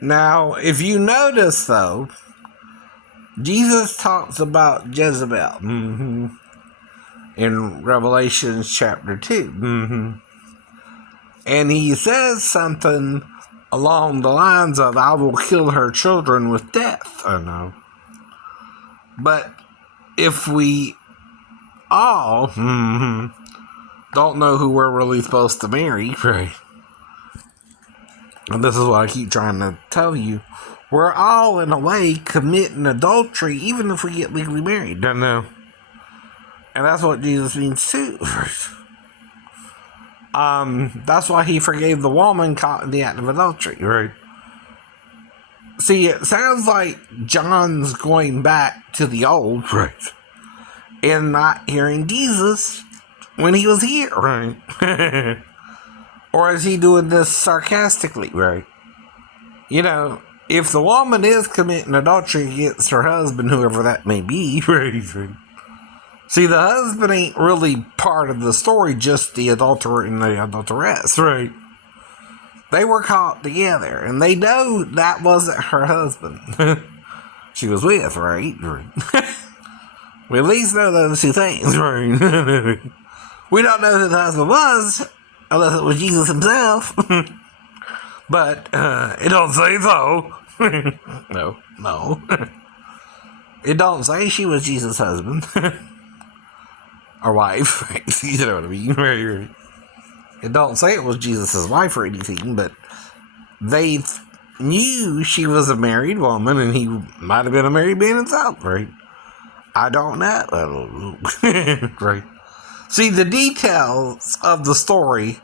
Now, if you notice, though, Jesus talks about Jezebel in Revelation chapter 2. And he says something along the lines of, I will kill her children with death. I know. But if we all don't know who we're really supposed to marry, right? And this is what I keep trying to tell you. We're all, in a way, committing adultery, even if we get legally married. Don't know. And that's what Jesus means too. That's why he forgave the woman caught in the act of adultery, right? See, it sounds like John's going back to the old, right? And not hearing Jesus when he was here, right? Or is he doing this sarcastically, right? You know, if the woman is committing adultery against her husband, whoever that may be, right? See, the husband ain't really part of the story, just the adulterer and the adulteress, right? They were caught together, and they know that wasn't her husband she was with, right? We at least know those two things, right? We don't know who the husband was, unless it was Jesus himself. But it don't say so. No. It don't say she was Jesus' husband. Or wife. You know what I mean? It don't say it was Jesus' wife or anything, but they knew she was a married woman, and he might have been a married man himself, right? I don't know. Right? See, the details of the story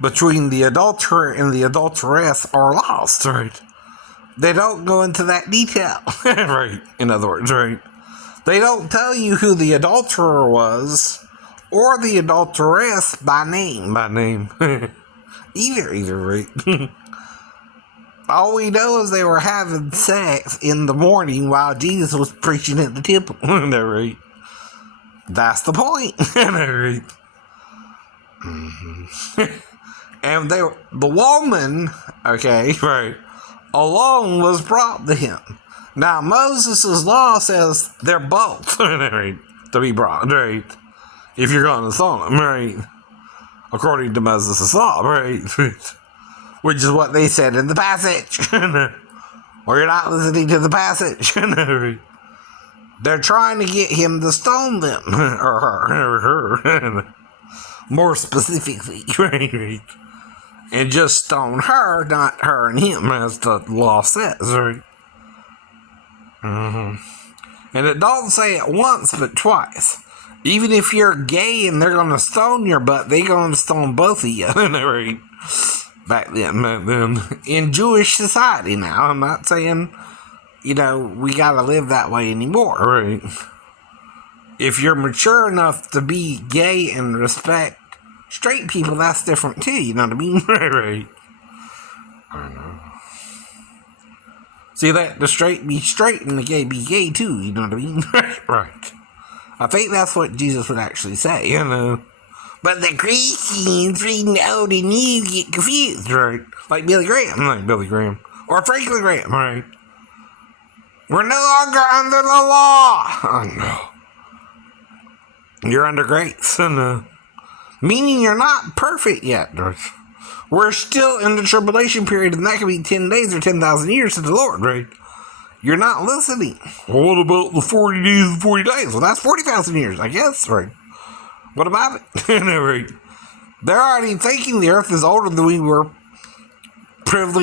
between the adulterer and the adulteress are lost, right? They don't go into that detail, right? In other words, right? They don't tell you who the adulterer was or the adulteress by name. Either, right? All we know is they were having sex in the morning while Jesus was preaching at the temple. Right? That's the point. Right? And the woman, okay, right, alone was brought to him. Now, Moses' law says they're both right, to be brought, right? If you're going to stone them, right? According to Moses' law, right? Which is what they said in the passage. Or you're not listening to the passage. They're trying to get him to stone them. Or her. More specifically, right? And just stone her, not her and him, as the law says, right? And it don't say it once, but twice. Even if you're gay and they're going to stone your butt, they're going to stone both of you. Right? Back then. In Jewish society now. I'm not saying, we got to live that way anymore, right? If you're mature enough to be gay and respect straight people, that's different too, you know what I mean? Right. I know. See, that the straight be straight and the gay be gay too, you know what I mean? Right. I think that's what Jesus would actually say, But the Christians reading old and new get confused, right? Like Billy Graham. Or Franklin Graham, right? We're no longer under the law. Oh, no. You're under grace, meaning you're not perfect yet. We're still in the tribulation period, and that could be 10 days or 10,000 years to the Lord, right? You're not listening. Well, what about the 40 days and 40 days? Well, that's 40,000 years, I guess, right? What about it? Right? They're already thinking the earth is older than we were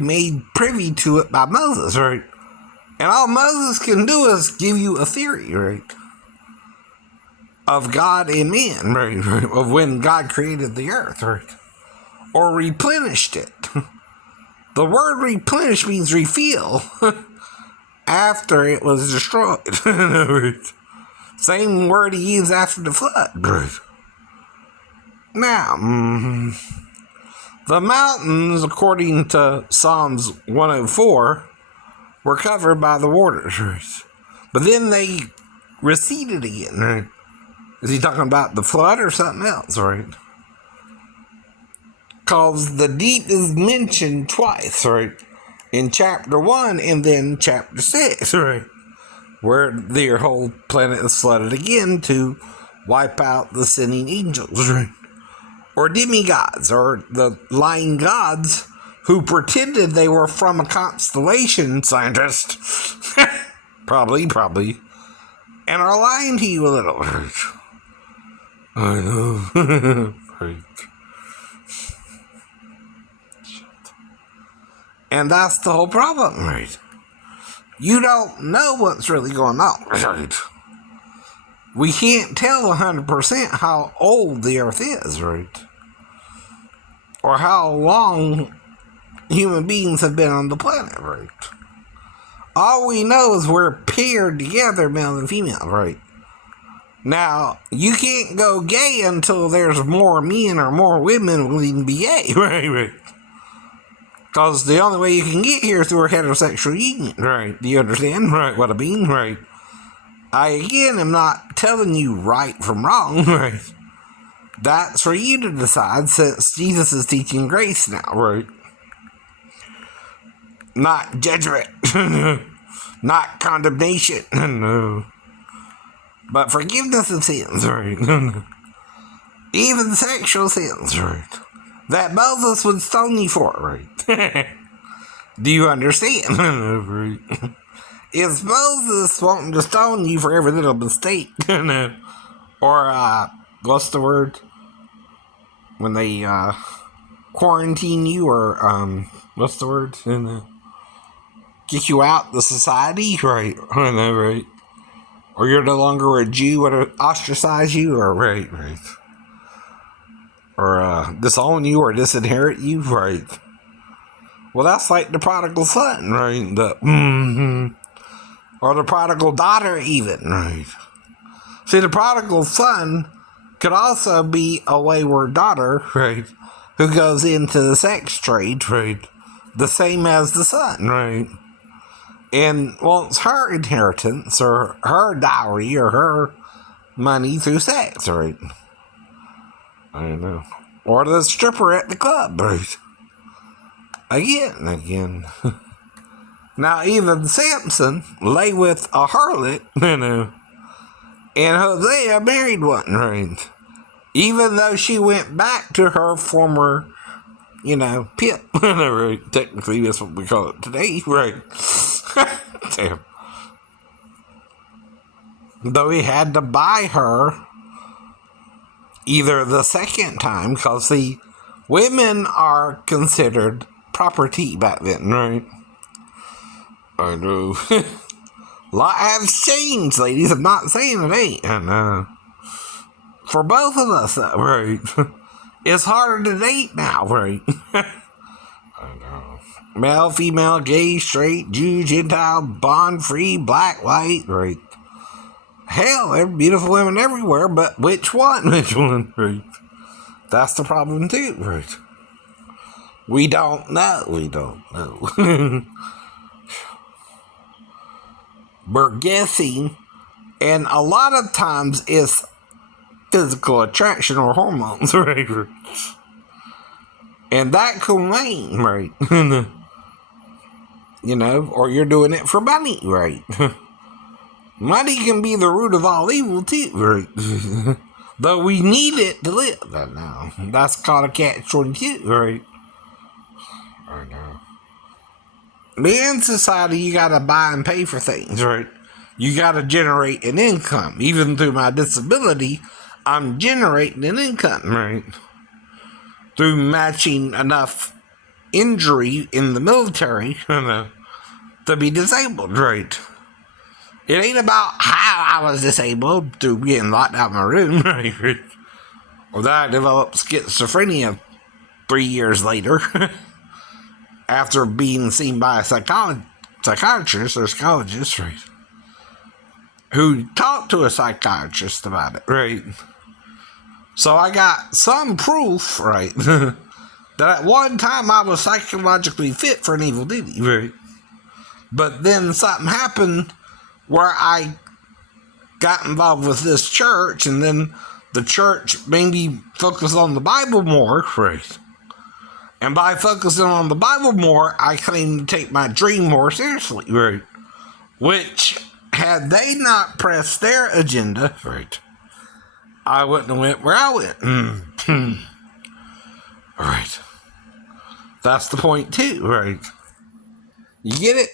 made privy to it by Moses, right? And all Moses can do is give you a theory, right? Of God and man, right? Of when God created the earth, right? Or replenished it. The word replenish means refill after it was destroyed. Right? Same word he used after the flood, right? Now, the mountains, according to Psalms 104, were covered by the waters, right? But then they receded again, right? Is he talking about the flood or something else, right? Because the deep is mentioned twice, right? in chapter 1 and then chapter 6, right? Where their whole planet is flooded again to wipe out the sinning angels, right? Or demigods, or the lying gods who pretended they were from a constellation, scientist. probably, and are lying to you a little. I know. Right. And that's the whole problem, right? You don't know what's really going on, right? We can't tell 100% how old the Earth is, right? Or how long human beings have been on the planet, right? All we know is we're paired together, male and female, right? Now, you can't go gay until there's more men or more women willing to be gay, right? Because the only way you can get here is through a heterosexual union, right? Do you understand, right, what I mean, right? I, again, am not telling you right from wrong, right? That's for you to decide, since Jesus is teaching grace now, right? Not judgment, not condemnation, no. But forgiveness of sins, right? Even sexual sins, right? That Moses would stone you for, right? Do you understand? Right? Is Moses wanting to stone you for every little mistake? Or, what's the word? When they, quarantine you, or, what's the word? Kick you out the society? Right. I know, right? Or you're no longer a Jew, or ostracize you, or, right. Or, disown you, or disinherit you, right? Well, that's like the prodigal son, right? Or the prodigal daughter, even, right? See, the prodigal son could also be a wayward daughter, right? Who goes into the sex trade, right? The same as the son, right? And wants her inheritance, or her dowry, or her money through sex, right? I don't know. Or the stripper at the club, right? Again. Now, even Samson lay with a harlot, and Hosea married one, right? Even though she went back to her former, pit. Right? Technically, that's what we call it today, right? Damn. Though he had to buy her either the second time, because the women are considered property back then, right? I know. A lot has changed, ladies. I'm not saying it ain't. I know. For both of us, right? It's harder to date now, right? I know. Male, female, gay, straight, Jew, Gentile, bond, free, black, white, right? Hell, there are beautiful women everywhere, but which one? Which one, right? That's the problem too, right? We don't know. We're guessing, and a lot of times it's physical attraction or hormones, right? And that can wane, right? Or you're doing it for money, right? Money can be the root of all evil, too, right? Though we need it to live. I know. That's called a catch-22, right? I know. In society, you gotta buy and pay for things, right? You gotta generate an income. Even through my disability, I'm generating an income, right? Through matching enough injury in the military to be disabled, right? It ain't about how I was disabled through getting locked out of my room, right? Or that I developed schizophrenia 3 years later after being seen by a psychiatrist or psychologist, right? Who talked to a psychiatrist about it, right? So I got some proof, right, that at one time I was psychologically fit for an evil duty, right? But then something happened where I got involved with this church, and then the church made me focus on the Bible more, right? And by focusing on the Bible more, I claim to take my dream more seriously, right? Which, had they not pressed their agenda, right, I wouldn't have went where I went. Right. That's the point too, right? You get it?